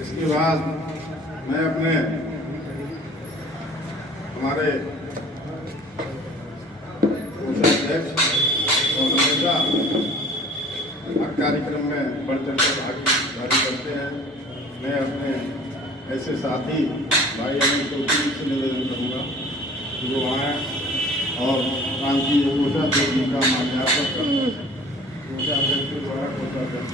इसके बाद मैं अपने हमारे कोषाध्यक्ष और हमेशा हर कार्यक्रम में बढ़ चढ़ कर भागीदारी करते हैं, मैं अपने ऐसे साथी भाई अनिल चौधरी से निवेदन करूँगा कि वो आए और क्रांति कोषाध्यक्ष जी का माल्यार्पण करें। कोषाध्यक्ष के द्वारा कोषाध्यक्ष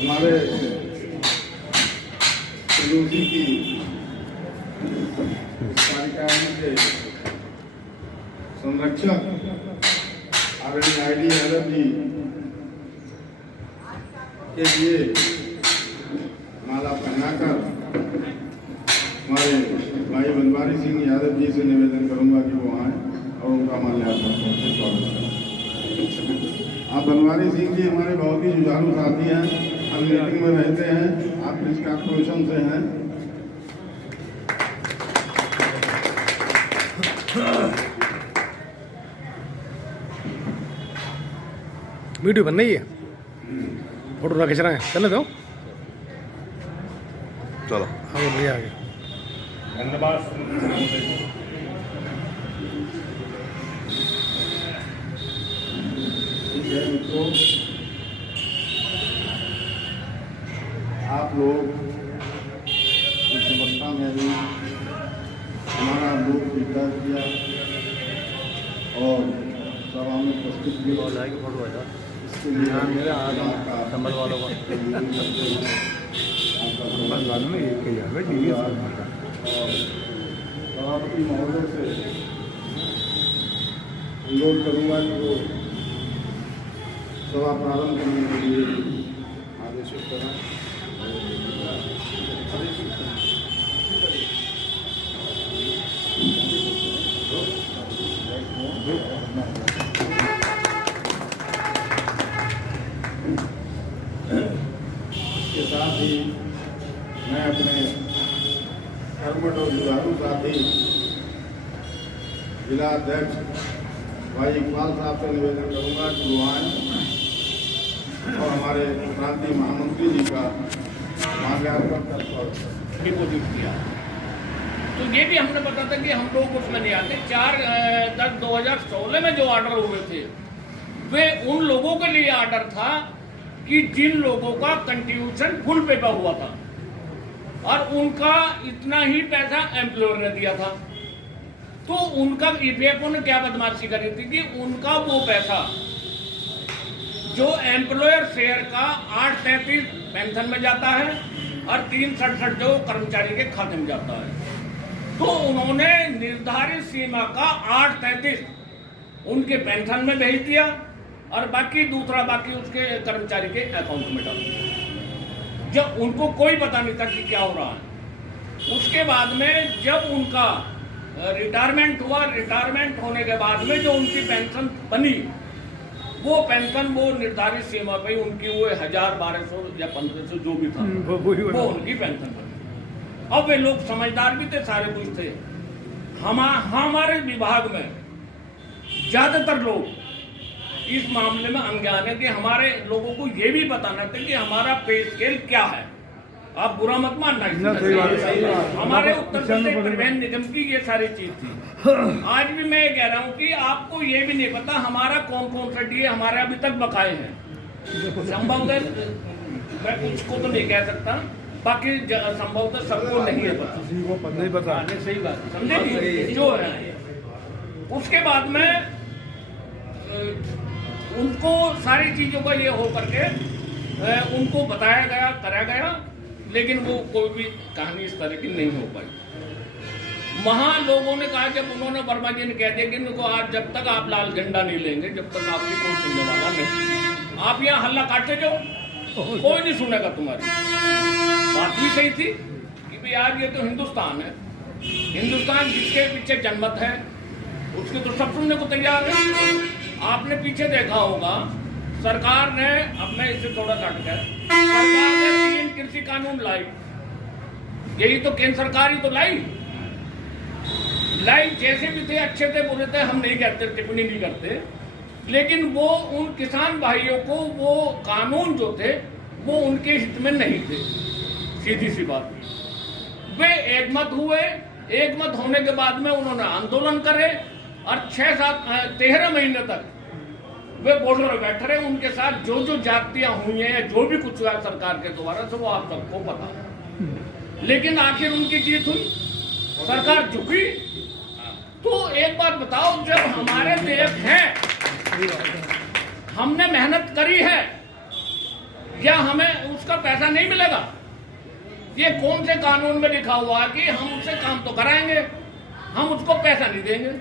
हमारे प्रयोगी की कार्यकारिणी के संरक्षक आरएनआईडी यादव जी के लिए माला पहनाकर हमारे भाई बनवारी सिंह यादव जी से निवेदन करूंगा कि वो आए और उनका माल्यार्पण करके स्वागत करें। आप बनवारी सिंह जी हमारे बहुत ही जुझारू साथी हैं, हम मीटिंग में रहते हैं, आप पुलिस कॉर्पोरेशन से हैं। वीडियो बन रही है, फोटो ना खींच रहे हैं, चले दो चलो हाँ भैया आगे। धन्यवाद। ठीक है मित्रों, आप लोग इस अवस्था में भी हमारा लोक स्वीकार किया और सभा में उपस्थित भी इसके लिए मेरे संबल वालों सभापति महोदय से अनुरोध करूँगा कि वो सभा प्रारंभ करने के लिए आदेशित करें। इसके साथ ही मैं अपने कर्मठ और जुझारू साथी जिला अध्यक्ष भाई इकबाल साहब से निवेदन करूंगा कि वो आए और हमारे क्रांति महामंत्री जी का माल्यार्पण कर स्वागत किया। तो ये भी हमने बताया था कि हम लोग उसमें नहीं आते। 4/10/2016 में जो ऑर्डर हुए थे वे उन लोगों के लिए ऑर्डर था कि जिन लोगों का कंट्रीब्यूशन फुल पे हुआ था और उनका इतना ही पैसा एम्प्लॉयर ने दिया था। तो उनका ईपीएफओ ने क्या बदमाशी करी थी कि उनका वो पैसा जो एम्प्लॉयर शेयर का 833 पेंशन में जाता है और 367 जो कर्मचारी के खाते में जाता है, तो उन्होंने निर्धारित सीमा का 833 उनके पेंशन में भेज दिया और बाकी उसके कर्मचारी के अकाउंट में डाल दिया, जब उनको कोई पता नहीं था कि क्या हो रहा है। उसके बाद में जब उनका रिटायरमेंट हुआ, रिटायरमेंट होने के बाद में जो उनकी पेंशन बनी, वो पेंशन वो निर्धारित सीमा पे उनकी वो 1000, 1200 या 1500 जो भी था वो उनकी पेंशन बनी। अब वे लोग समझदार भी थे, सारे कुछ थे। हमारे विभाग में ज्यादातर लोग इस मामले में अनजान है कि हमारे लोगों को ये भी बताना था कि हमारा पे स्केल क्या है। आप बुरा मत मानना, हमारे उत्तर प्रदेश परिवहन निगम की ये सारी चीज थी। आज भी मैं कह रहा हूँ कि आपको ये भी नहीं पता हमारा कौन कौन सा डीए हमारे अभी तक बकाए हैं। संभवतः मैं कुछ को तो नहीं कह सकता, बाकी संभवतः सबको नहीं है पता। सही बात समझे जो है। उसके बाद में उनको सारी चीजों का ये हो करके उनको बताया गया, करा गया, लेकिन वो कोई भी कहानी इस तरह की नहीं हो पाई। वहां लोगों ने कहा, जब उन्होंने वर्मा जी ने कह दिया कि इनको आज जब तक आप लाल झंडा नहीं लेंगे जब तक आपकी कोई सुनने वाला नहीं, आप यहाँ हल्ला काटते जाओ, कोई नहीं सुनेगा तुम्हारी। बात भी सही थी कि भाई आज ये तो हिंदुस्तान है, हिंदुस्तान जिसके पीछे जनमत है उसके तो सब सुनने को तैयार है। आपने पीछे देखा होगा, सरकार ने, अब मैं इससे थोड़ा हट कर, सरकार ने 3 कृषि कानून लाई। यही तो केंद्र सरकार ही तो लाई। जैसे भी थे, अच्छे थे, बुरे थे, हम नहीं कहते, टिप्पणी नहीं करते, लेकिन वो उन किसान भाइयों को वो कानून जो थे वो उनके हित में नहीं थे। सीधी सी बात, वे एकमत हुए। एकमत होने के बाद में उन्होंने आंदोलन करे और 13 महीने तक वे बॉर्डर पर बैठे रहे। उनके साथ जो जो जातियां हुई हैं, जो भी कुछ हुआ सरकार के द्वारा से, वो आप सबको पता। लेकिन आखिर उनकी जीत हुई, सरकार झुकी। तो एक बात बताओ, जब हमारे देश हैं, हमने मेहनत करी है, या हमें उसका पैसा नहीं मिलेगा? ये कौन से कानून में लिखा हुआ है कि हम उससे काम तो कराएंगे, हम उसको पैसा नहीं देंगे?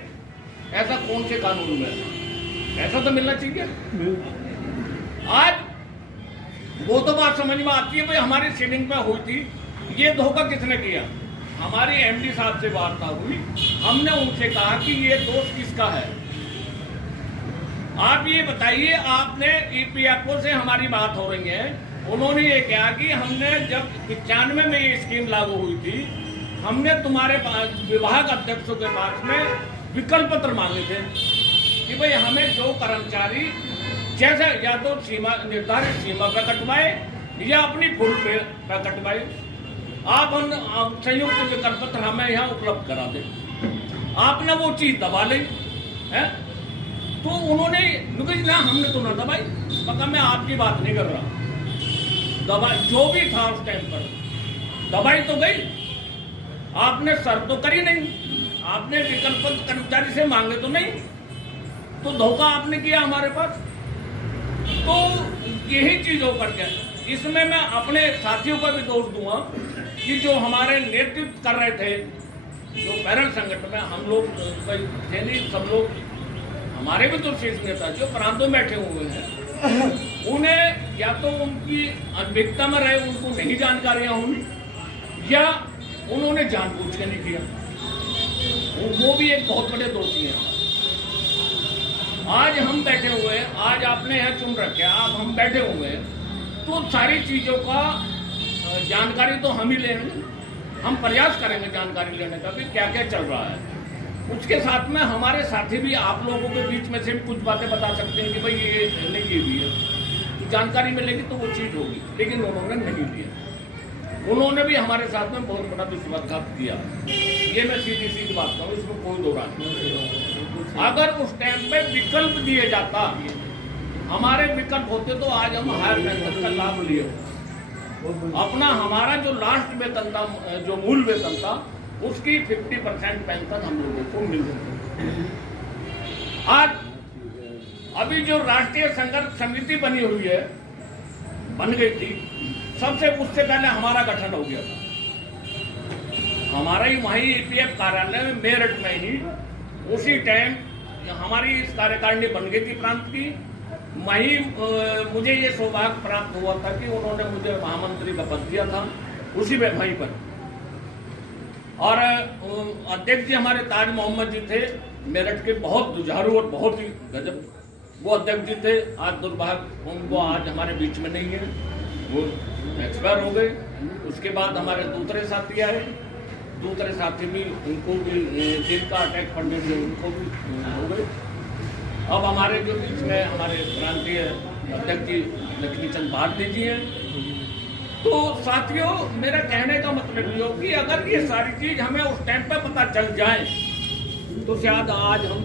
ऐसा कौन से कानून में? पैसा तो मिलना चाहिए। आज वो तो बात समझ में आती है, भाई हमारी सीलिंग पे हुई थी, ये धोखा किसने किया? हमारी एमडी साहब से वार्ता हुई, हमने उनसे कहा कि ये दोष किसका है। आप ये बताइए, आपने ईपीएफओ से हमारी बात हो रही है, उन्होंने ये कहा कि हमने जब 95 में ये स्कीम लागू हुई थी, हमने तुम्हारे विभाग अध्यक्षों के पास में विकल्प पत्र मांगे थे कि भाई हमें जो कर्मचारी जैसे या तो सीमा निर्धारित सीमा पर कटवाए या अपनी फुल पे कटवाए, आप हम संयुक्त विकल्प पत्र हमें यहाँ उपलब्ध करा दें। आपने वो चीज दबा ली है, तो उन्होंने ना, हमने तो ना दबाई। पता, मैं आपकी बात नहीं कर रहा, दबाई जो भी था उस टाइम पर, दबाई तो गई, आपने सर तो करी नहीं, आपने विकल्प कर्मचारी से मांगे तो नहीं, तो धोखा आपने किया हमारे पास। तो यही चीज होकर के इसमें मैं अपने साथियों का भी दोष दूंगा कि जो हमारे नेतृत्व कर रहे थे, जो पैरल संगठन में हम लोग थे नहीं, सब लोग हमारे भी तो शीर्ष नेता जो प्रांतों में बैठे हुए हैं, उन्हें या तो उनकी अनभिज्ञता में रहे, उनको नहीं जानकारियां हुई, या उन्होंने जानबूझ के नहीं किया। वो भी एक बहुत बड़े दोषी हैं। आज हम बैठे हुए हैं, आज आपने यहाँ चुन रखे, आप हम बैठे हुए हैं, तो सारी चीजों का जानकारी तो हम ही लेंगे, हम प्रयास करेंगे जानकारी लेने का भी क्या क्या चल रहा है। उसके साथ में हमारे साथी भी आप लोगों के बीच में से भी कुछ बातें बता सकते हैं कि भाई ये नहीं, ये भी है, तो जानकारी मिलेगी तो वो चीज होगी, लेकिन उन्होंने नहीं दिया। उन्होंने भी हमारे साथ में बहुत बड़ा विश्वासघात किया, ये मैं सीधी सीधी बात कहूँ, इसमें कोई दो राय नहीं। अगर उस टाइम पे विकल्प दिए जाता, हमारे विकल्प होते, तो आज हम हायर पेंशन का लाभ लिए अपना, हमारा जो लास्ट वेतन था, जो मूल वेतन था, उसकी 50% पेंशन हम लोगों को मिल रही। आज अभी जो राष्ट्रीय संघर्ष समिति बनी हुई है, बन गई थी, सबसे उससे पहले हमारा गठन हो गया था। हमारा ही वही ईपीएफ कार्यालय में मेरठ में ही उसी टाइम हमारी इस कार्यकारिणी बन गई थी प्रांत की। वहीं मुझे ये सौभाग्य प्राप्त हुआ था कि उन्होंने मुझे महामंत्री का पद दिया था उसी में वहीं पर। और अध्यक्ष जी हमारे ताज मोहम्मद जी थे, मेरठ के बहुत जुझारू और बहुत ही गजब वो अध्यक्ष जी थे। आज दुर्भाग्य उनको आज हमारे बीच में नहीं है, वो एक्सपायर हो गए। उसके बाद हमारे दूसरे साथी आए, दूसरे साथी भी उनको भी जिनका अटैक पड़ने से उनको भी हो गए। अब हमारे जो बीच में हमारे प्रांतीय अध्यक्ष जी लक्ष्मीचंद भारती जी हैं। तो साथियों, मेरा कहने का मतलब ये हो कि अगर ये सारी चीज हमें उस टाइम पे पता चल जाए तो शायद आज हम